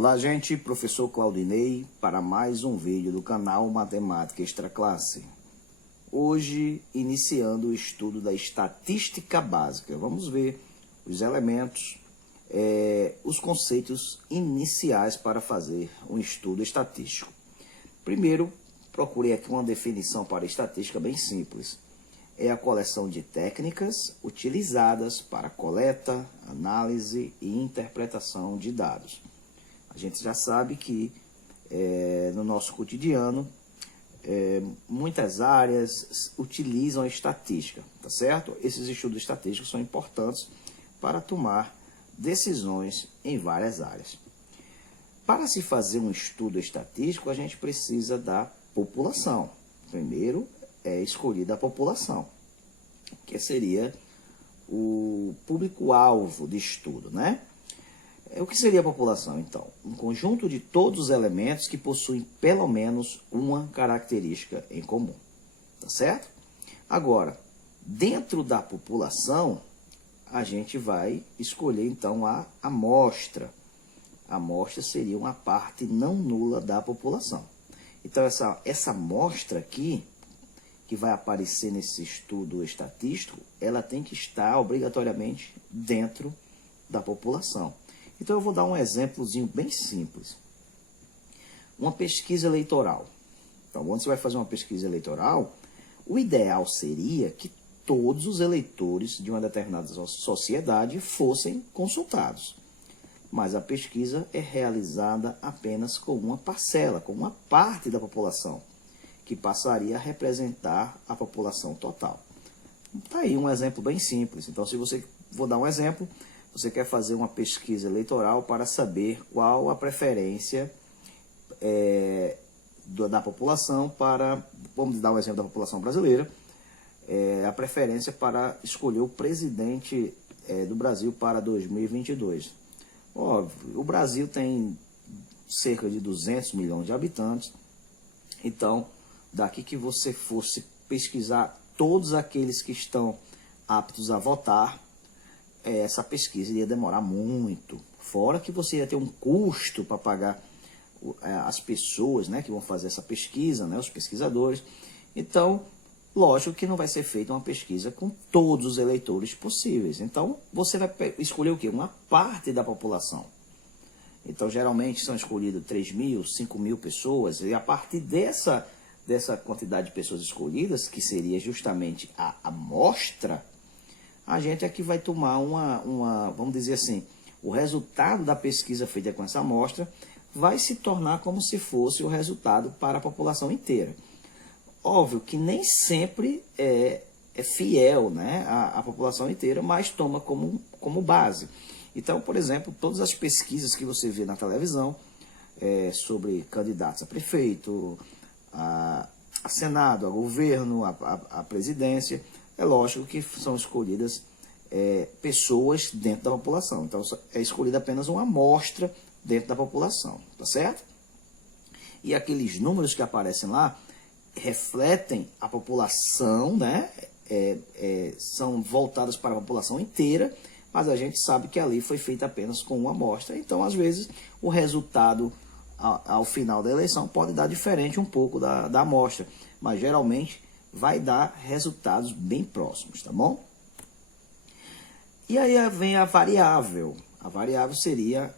Olá, gente, professor Claudinei para mais um vídeo do canal Matemática Extra Classe. Hoje, iniciando o estudo da estatística básica. Vamos ver os elementos, os conceitos iniciais para fazer um estudo estatístico. Primeiro, procurei aqui uma definição para estatística bem simples. É a coleção de técnicas utilizadas para coleta, análise e interpretação de dados. A gente já sabe que no nosso cotidiano, muitas áreas utilizam a estatística, tá certo? Esses estudos estatísticos são importantes para tomar decisões em várias áreas. Para se fazer um estudo estatístico, a gente precisa da população. Primeiro é escolhida a população, que seria o público-alvo de estudo, né? O que seria a população, então? Um conjunto de todos os elementos que possuem pelo menos uma característica em comum, tá certo? Agora, dentro da população, a gente vai escolher, então, a amostra. A amostra seria uma parte não nula da população. Então, essa amostra aqui, que vai aparecer nesse estudo estatístico, ela tem que estar obrigatoriamente dentro da população. Então, eu vou dar um exemplozinho bem simples. Uma pesquisa eleitoral. Então, quando você vai fazer uma pesquisa eleitoral, o ideal seria que todos os eleitores de uma determinada sociedade fossem consultados. Mas a pesquisa é realizada apenas com uma parcela, com uma parte da população, que passaria a representar a população total. Está aí um exemplo bem simples. Então, vou dar um exemplo. Você quer fazer uma pesquisa eleitoral para saber qual a preferência da população para, vamos dar um exemplo da população brasileira, a preferência para escolher o presidente do Brasil para 2022. Óbvio, o Brasil tem cerca de 200 milhões de habitantes, então, daqui que você fosse pesquisar todos aqueles que estão aptos a votar, essa pesquisa iria demorar muito, fora que você ia ter um custo para pagar as pessoas, né, que vão fazer essa pesquisa, né, os pesquisadores. Então, lógico que não vai ser feita uma pesquisa com todos os eleitores possíveis. Então, você vai escolher o quê? Uma parte da população. Então, geralmente são escolhidas 3.000, 5.000 pessoas, e a partir dessa quantidade de pessoas escolhidas, que seria justamente a amostra, a gente aqui vai tomar vamos dizer assim, o resultado da pesquisa feita com essa amostra vai se tornar como se fosse o resultado para a população inteira. Óbvio que nem sempre é fiel, né, à população inteira, mas toma como base. Então, por exemplo, todas as pesquisas que você vê na televisão sobre candidatos a prefeito, a Senado, a governo, a presidência, é lógico que são escolhidas pessoas dentro da população. Então, é escolhida apenas uma amostra dentro da população, tá certo? E aqueles números que aparecem lá refletem a população, né? São voltadas para a população inteira, mas a gente sabe que ali foi feita apenas com uma amostra. Então, às vezes, o resultado ao final da eleição pode dar diferente um pouco da amostra, mas geralmente vai dar resultados bem próximos, tá bom? E aí vem a variável. A variável seria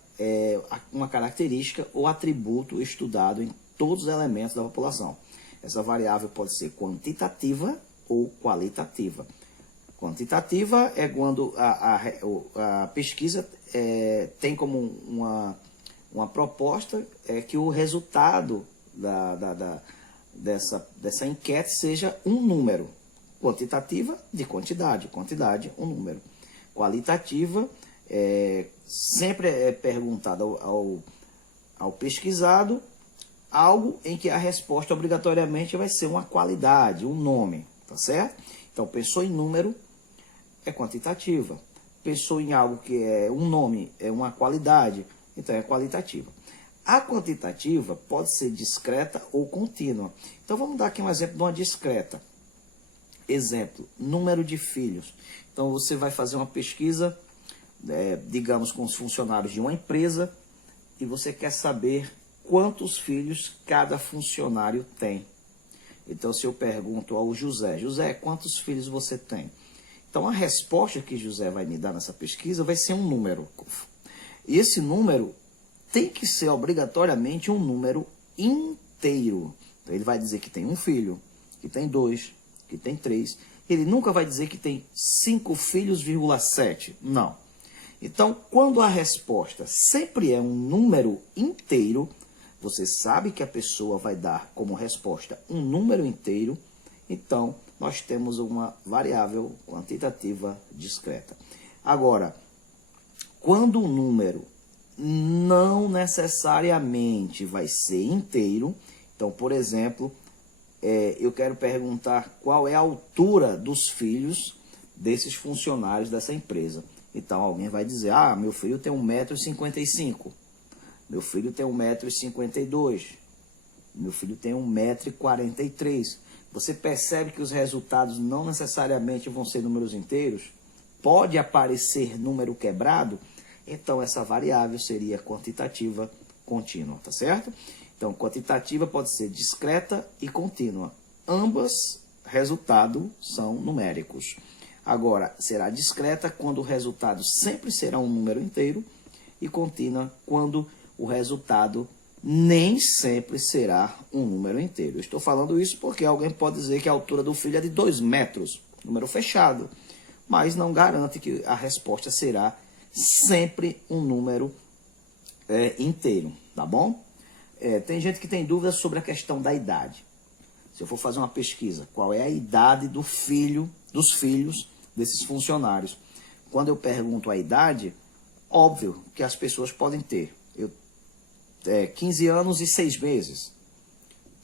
uma característica ou atributo estudado em todos os elementos da população. Essa variável pode ser quantitativa ou qualitativa. Quantitativa é quando a pesquisa tem como uma proposta que o resultado dessa enquete seja um número. Quantitativa, de quantidade. Quantidade, um número. Qualitativa, sempre é perguntado ao pesquisado algo em que a resposta obrigatoriamente vai ser uma qualidade, um nome, tá certo? Então, pensou em número, é quantitativa. Pensou em algo que é um nome, é uma qualidade, então é qualitativa. A quantitativa pode ser discreta ou contínua. Então, vamos dar aqui um exemplo de uma discreta. Exemplo, número de filhos. Então, você vai fazer uma pesquisa, digamos, com os funcionários de uma empresa, e você quer saber quantos filhos cada funcionário tem. Então, se eu pergunto ao José, José, quantos filhos você tem? Então, a resposta que José vai me dar nessa pesquisa vai ser um número. E esse número tem que ser obrigatoriamente um número inteiro. Então, ele vai dizer que tem um filho, que tem 2, que tem 3. Ele nunca vai dizer que tem 5 filhos, 7. Não. Então, quando a resposta sempre é um número inteiro, você sabe que a pessoa vai dar como resposta um número inteiro, então nós temos uma variável quantitativa discreta. Agora, quando o número não necessariamente vai ser inteiro, então, por exemplo, eu quero perguntar qual é a altura dos filhos desses funcionários dessa empresa. Então, alguém vai dizer, ah, meu filho tem 1,55 m, meu filho tem 1,52 m, meu filho tem 1,43 m. Você percebe que os resultados não necessariamente vão ser números inteiros? Pode aparecer número quebrado? Então, essa variável seria quantitativa contínua, tá certo? Então, quantitativa pode ser discreta e contínua. Ambas, resultados são numéricos. Agora, será discreta quando o resultado sempre será um número inteiro e contínua quando o resultado nem sempre será um número inteiro. Eu estou falando isso porque alguém pode dizer que a altura do filho é de 2 metros, número fechado, mas não garante que a resposta será sempre um número inteiro, tá bom? Tem gente que tem dúvidas sobre a questão da idade. Se eu for fazer uma pesquisa, qual é a idade dos filhos desses funcionários? Quando eu pergunto a idade, óbvio que as pessoas podem ter 15 anos e 6 meses,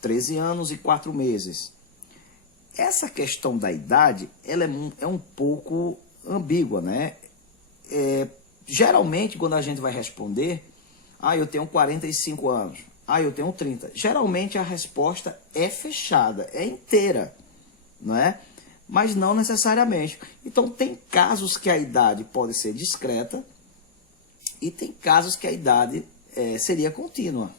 13 anos e 4 meses. Essa questão da idade, ela é um pouco ambígua, né? Geralmente, quando a gente vai responder, eu tenho 45 anos, eu tenho 30. Geralmente, a resposta é fechada, é inteira, não é? Mas não necessariamente. Então, tem casos que a idade pode ser discreta e tem casos que a idade seria contínua,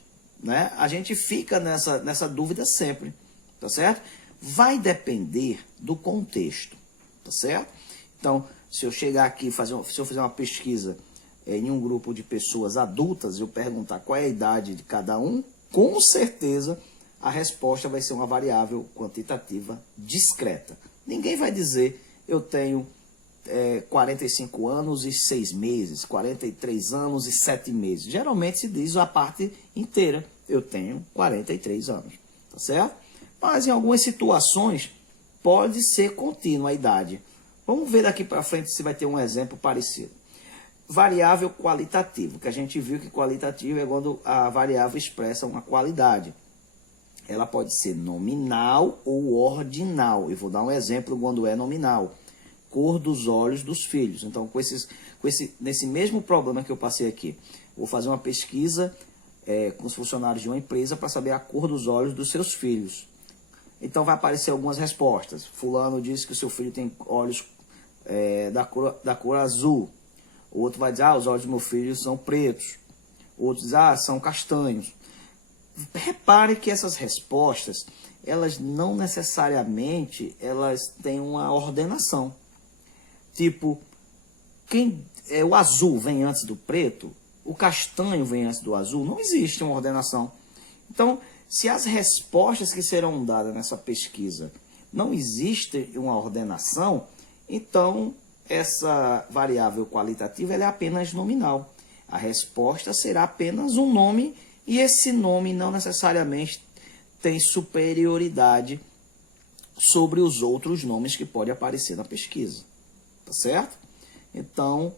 né? A gente fica nessa dúvida sempre, tá certo? Vai depender do contexto, tá certo? Então, se eu chegar aqui, se eu fizer uma pesquisa em um grupo de pessoas adultas, eu perguntar qual é a idade de cada um, com certeza a resposta vai ser uma variável quantitativa discreta. Ninguém vai dizer, eu tenho 45 anos e 6 meses, 43 anos e 7 meses. Geralmente se diz a parte inteira, eu tenho 43 anos, tá certo? Mas em algumas situações pode ser contínua a idade. Vamos ver daqui para frente se vai ter um exemplo parecido. Variável qualitativa, que a gente viu que qualitativo é quando a variável expressa uma qualidade. Ela pode ser nominal ou ordinal. Eu vou dar um exemplo quando é nominal. Cor dos olhos dos filhos. Então, nesse mesmo problema que eu passei aqui, vou fazer uma pesquisa com os funcionários de uma empresa para saber a cor dos olhos dos seus filhos. Então, vai aparecer algumas respostas. Fulano disse que o seu filho tem olhos da cor azul. O outro vai dizer, os olhos do meu filho são pretos. O outro diz, são castanhos. Repare que essas respostas, elas não necessariamente têm uma ordenação. Tipo, o azul vem antes do preto, o castanho vem antes do azul, não existe uma ordenação. Então, se as respostas que serão dadas nessa pesquisa não existe uma ordenação, então essa variável qualitativa ela é apenas nominal. A resposta será apenas um nome e esse nome não necessariamente tem superioridade sobre os outros nomes que podem aparecer na pesquisa. Tá certo? Então,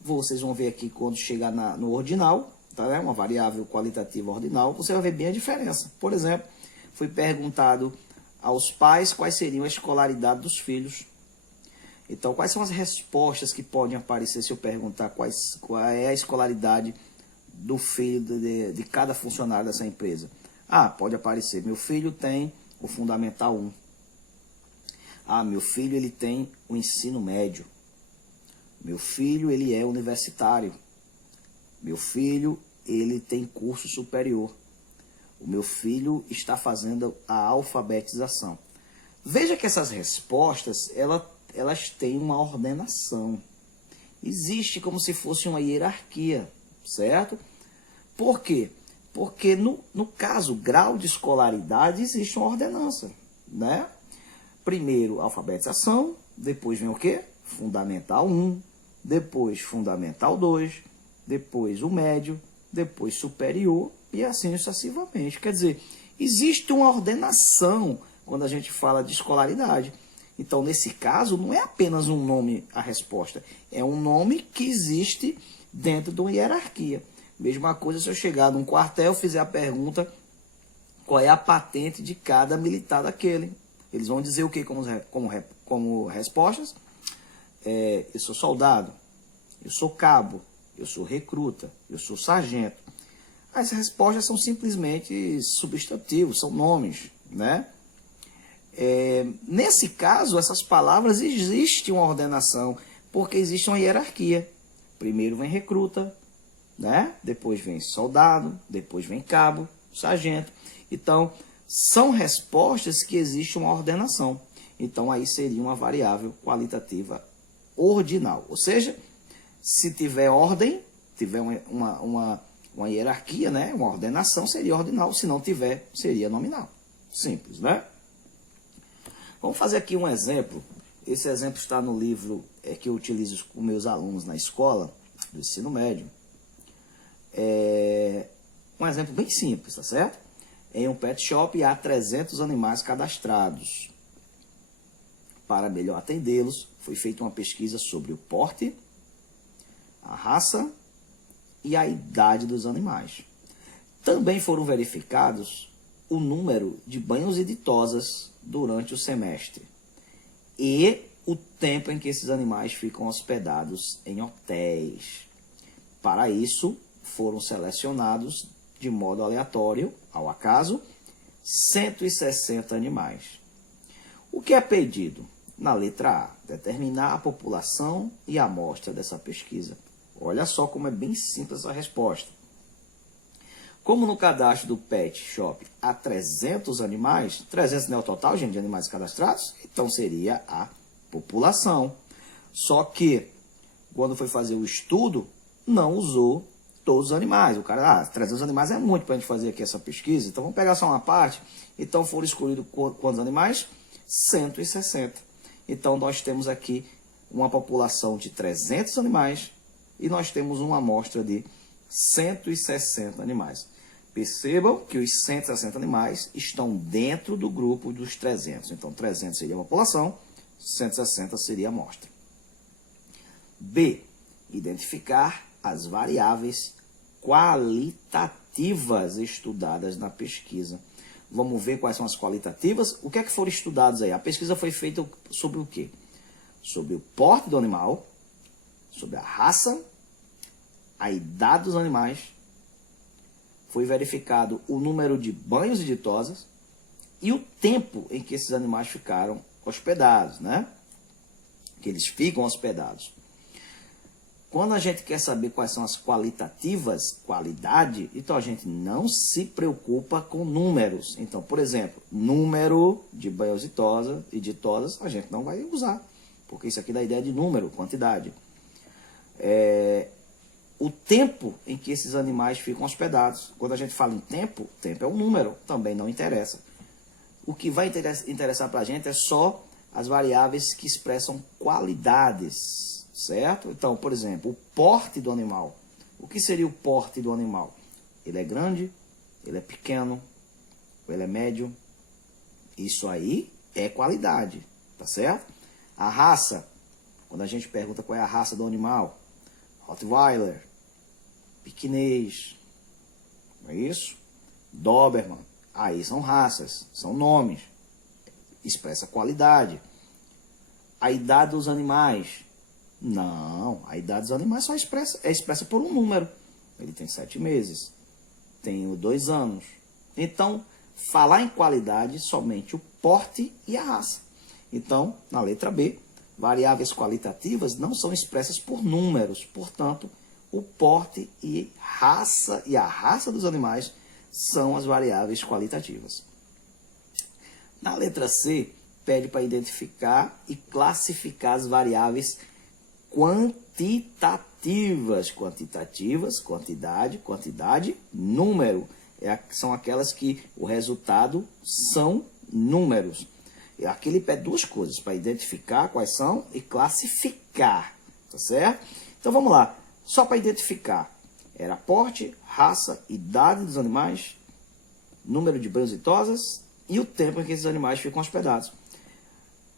vocês vão ver aqui quando chegar no ordinal, tá, né? Uma variável qualitativa ordinal, você vai ver bem a diferença. Por exemplo, foi perguntado aos pais quais seriam a escolaridade dos filhos. Então, quais são as respostas que podem aparecer se eu perguntar qual é a escolaridade do filho de cada funcionário dessa empresa? Pode aparecer, meu filho tem o Fundamental 1. Meu filho ele tem o ensino médio. Meu filho ele é universitário. Meu filho ele tem curso superior. O meu filho está fazendo a alfabetização. Veja que essas respostas, elas têm uma ordenação. Existe como se fosse uma hierarquia, certo? Por quê? Porque no caso, grau de escolaridade, existe uma ordenança, né? Primeiro, alfabetização, depois vem o quê? Fundamental 1, depois Fundamental 2, depois o médio, depois superior e assim sucessivamente. Quer dizer, existe uma ordenação quando a gente fala de escolaridade. Então, nesse caso, não é apenas um nome a resposta, é um nome que existe dentro de uma hierarquia. Mesma coisa se eu chegar num quartel e fizer a pergunta qual é a patente de cada militar daquele. Eles vão dizer o que como respostas? Eu sou soldado, eu sou cabo, eu sou recruta, eu sou sargento. As respostas são simplesmente substantivos, são nomes, né? Nesse caso, essas palavras existe uma ordenação, porque existe uma hierarquia. Primeiro vem recruta, né? Depois vem soldado, depois vem cabo, sargento. Então, são respostas que existe uma ordenação. Então, aí seria uma variável qualitativa ordinal. Ou seja, se tiver ordem, tiver uma hierarquia, né? Uma ordenação, seria ordinal. Se não tiver, seria nominal. Simples, né? Vamos fazer aqui um exemplo. Esse exemplo está no livro que eu utilizo com meus alunos na escola, do ensino médio. Um exemplo bem simples, tá certo? Em um pet shop há 300 animais cadastrados. Para melhor atendê-los, foi feita uma pesquisa sobre o porte, a raça e a idade dos animais. Também foram verificados o número de banhos e de tosas durante o semestre e o tempo em que esses animais ficam hospedados em hotéis. Para isso, foram selecionados de modo aleatório, ao acaso, 160 animais. O que é pedido? Na letra A, determinar a população e a amostra dessa pesquisa. Olha só como é bem simples a resposta. Como no cadastro do Pet Shop há 300 animais, 300 não é o total, gente, de animais cadastrados, então seria a população. Só que, quando foi fazer o estudo, não usou todos os animais. O cara, 300 animais é muito para a gente fazer aqui essa pesquisa, então vamos pegar só uma parte. Então foram escolhidos quantos animais? 160. Então nós temos aqui uma população de 300 animais e nós temos uma amostra de 160 animais. Percebam que os 160 animais estão dentro do grupo dos 300. Então 300 seria a população, 160 seria a amostra. B. Identificar as variáveis qualitativas estudadas na pesquisa. Vamos ver quais são as qualitativas. O que é que foram estudados aí? A pesquisa foi feita sobre o quê? Sobre o porte do animal, sobre a raça, a idade dos animais. Foi verificado o número de banhos e de tosas e o tempo em que esses animais ficaram hospedados, né? Que eles ficam hospedados. Quando a gente quer saber quais são as qualitativas, qualidade, então a gente não se preocupa com números. Então, por exemplo, número de banhos e de tosas a gente não vai usar, porque isso aqui dá ideia de número, quantidade. O tempo em que esses animais ficam hospedados. Quando a gente fala em tempo, tempo é um número, também não interessa. O que vai interessar para a gente é só as variáveis que expressam qualidades. Certo? Então, por exemplo, o porte do animal. O que seria o porte do animal? Ele é grande, ele é pequeno, ele é médio. Isso aí é qualidade, tá certo? A raça, quando a gente pergunta qual é a raça do animal, Rottweiler, Pequinês, não é isso? Doberman, aí são raças, são nomes, expressa qualidade. A idade dos animais, não, a idade dos animais só é expressa por um número. Ele tem 7 meses, tem 2 anos. Então, falar em qualidade, somente o porte e a raça. Então, na letra B, variáveis qualitativas não são expressas por números. Portanto, o porte e a raça dos animais são as variáveis qualitativas. Na letra C, pede para identificar e classificar as variáveis quantitativas. Quantidade, número. São aquelas que o resultado são números. E aqui ele pede duas coisas, para identificar quais são e classificar, tá certo? Então vamos lá, só para identificar, era porte, raça, idade dos animais, número de banhos e tosas e o tempo em que esses animais ficam hospedados.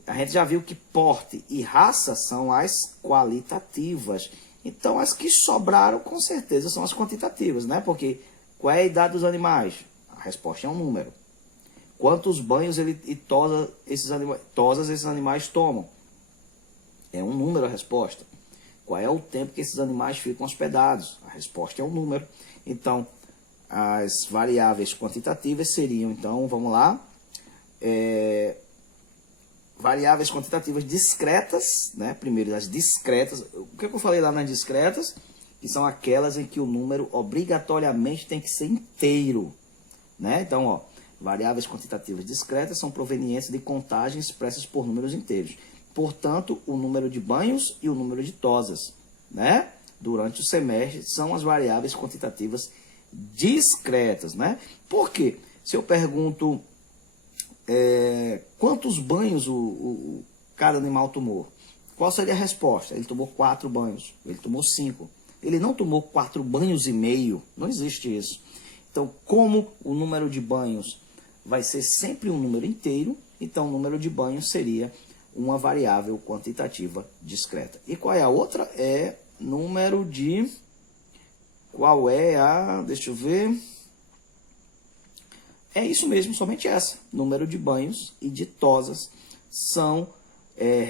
A gente já viu que porte e raça são as qualitativas, então as que sobraram com certeza são as quantitativas, né? Porque qual é a idade dos animais? A resposta é um número. Quantos banhos e tosas esses animais tomam? É um número a resposta. Qual é o tempo que esses animais ficam hospedados? A resposta é um número. Então, as variáveis quantitativas seriam, então, vamos lá, variáveis quantitativas discretas, né? Primeiro, as discretas. O que eu falei lá nas discretas? Que são aquelas em que o número obrigatoriamente tem que ser inteiro, né? Então, ó, variáveis quantitativas discretas são provenientes de contagens expressas por números inteiros. Portanto, o número de banhos e o número de tosas, né? Durante o semestre são as variáveis quantitativas discretas, né? Por quê? Se eu pergunto quantos banhos cada animal tomou, qual seria a resposta? Ele tomou 4 banhos, ele tomou 5. Ele não tomou 4 banhos e meio, não existe isso. Então, como o número de banhos vai ser sempre um número inteiro, então o número de banhos seria uma variável quantitativa discreta. E qual é a outra? É número de... Qual é a... Deixa eu ver... É isso mesmo, somente essa. Número de banhos e de tosas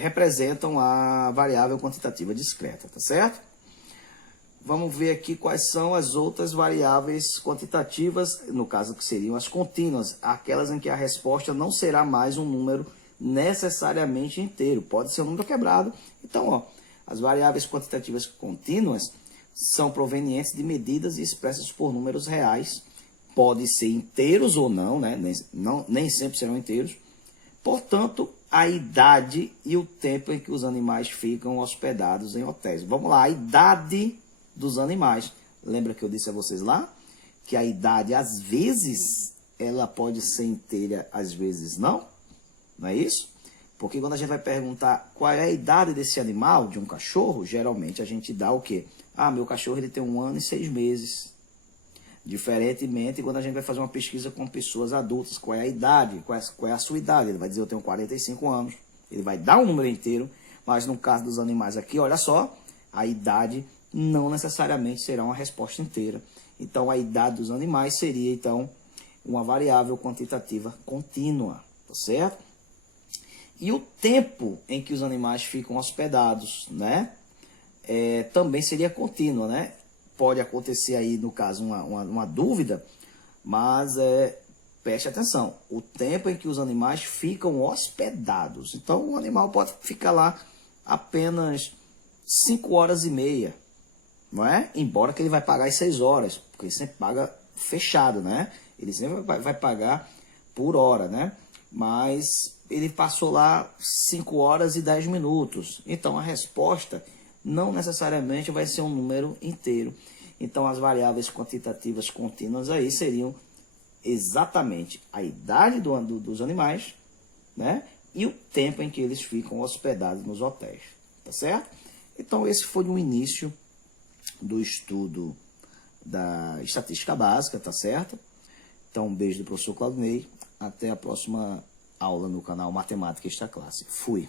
representam a variável quantitativa discreta, tá certo? Vamos ver aqui quais são as outras variáveis quantitativas, no caso que seriam as contínuas, aquelas em que a resposta não será mais um número necessariamente inteiro, pode ser um número quebrado. Então, ó, as variáveis quantitativas contínuas são provenientes de medidas e expressas por números reais, pode ser inteiros ou não, né? Nem sempre serão inteiros. Portanto, a idade e o tempo em que os animais ficam hospedados em hotéis. Vamos lá, a idade dos animais. Lembra que eu disse a vocês lá? Que a idade, às vezes, ela pode ser inteira, às vezes não. Não é isso? Porque quando a gente vai perguntar qual é a idade desse animal, de um cachorro, geralmente a gente dá o quê? Ah, meu cachorro ele tem 1 ano e 6 meses. Diferentemente, quando a gente vai fazer uma pesquisa com pessoas adultas, qual é a idade, qual é a sua idade? Ele vai dizer, eu tenho 45 anos. Ele vai dar um número inteiro, mas no caso dos animais aqui, olha só, a idade não necessariamente será uma resposta inteira. Então, a idade dos animais seria, então, uma variável quantitativa contínua, tá certo? E o tempo em que os animais ficam hospedados, né? Também seria contínua, né? Pode acontecer aí, no caso, uma dúvida, mas preste atenção. O tempo em que os animais ficam hospedados. Então, o animal pode ficar lá apenas 5 horas e meia, não é? Embora que ele vai pagar as 6 horas, porque ele sempre paga fechado, né? Ele sempre vai pagar por hora, né? Mas ele passou lá 5 horas e 10 minutos. Então, a resposta não necessariamente vai ser um número inteiro. Então, as variáveis quantitativas contínuas aí seriam exatamente a idade dos animais, né? E o tempo em que eles ficam hospedados nos hotéis, tá certo? Então, esse foi o início do estudo da estatística básica, tá certo? Então, um beijo do professor Claudinei. Até a próxima aula no canal Matemática Extra Classe. Fui!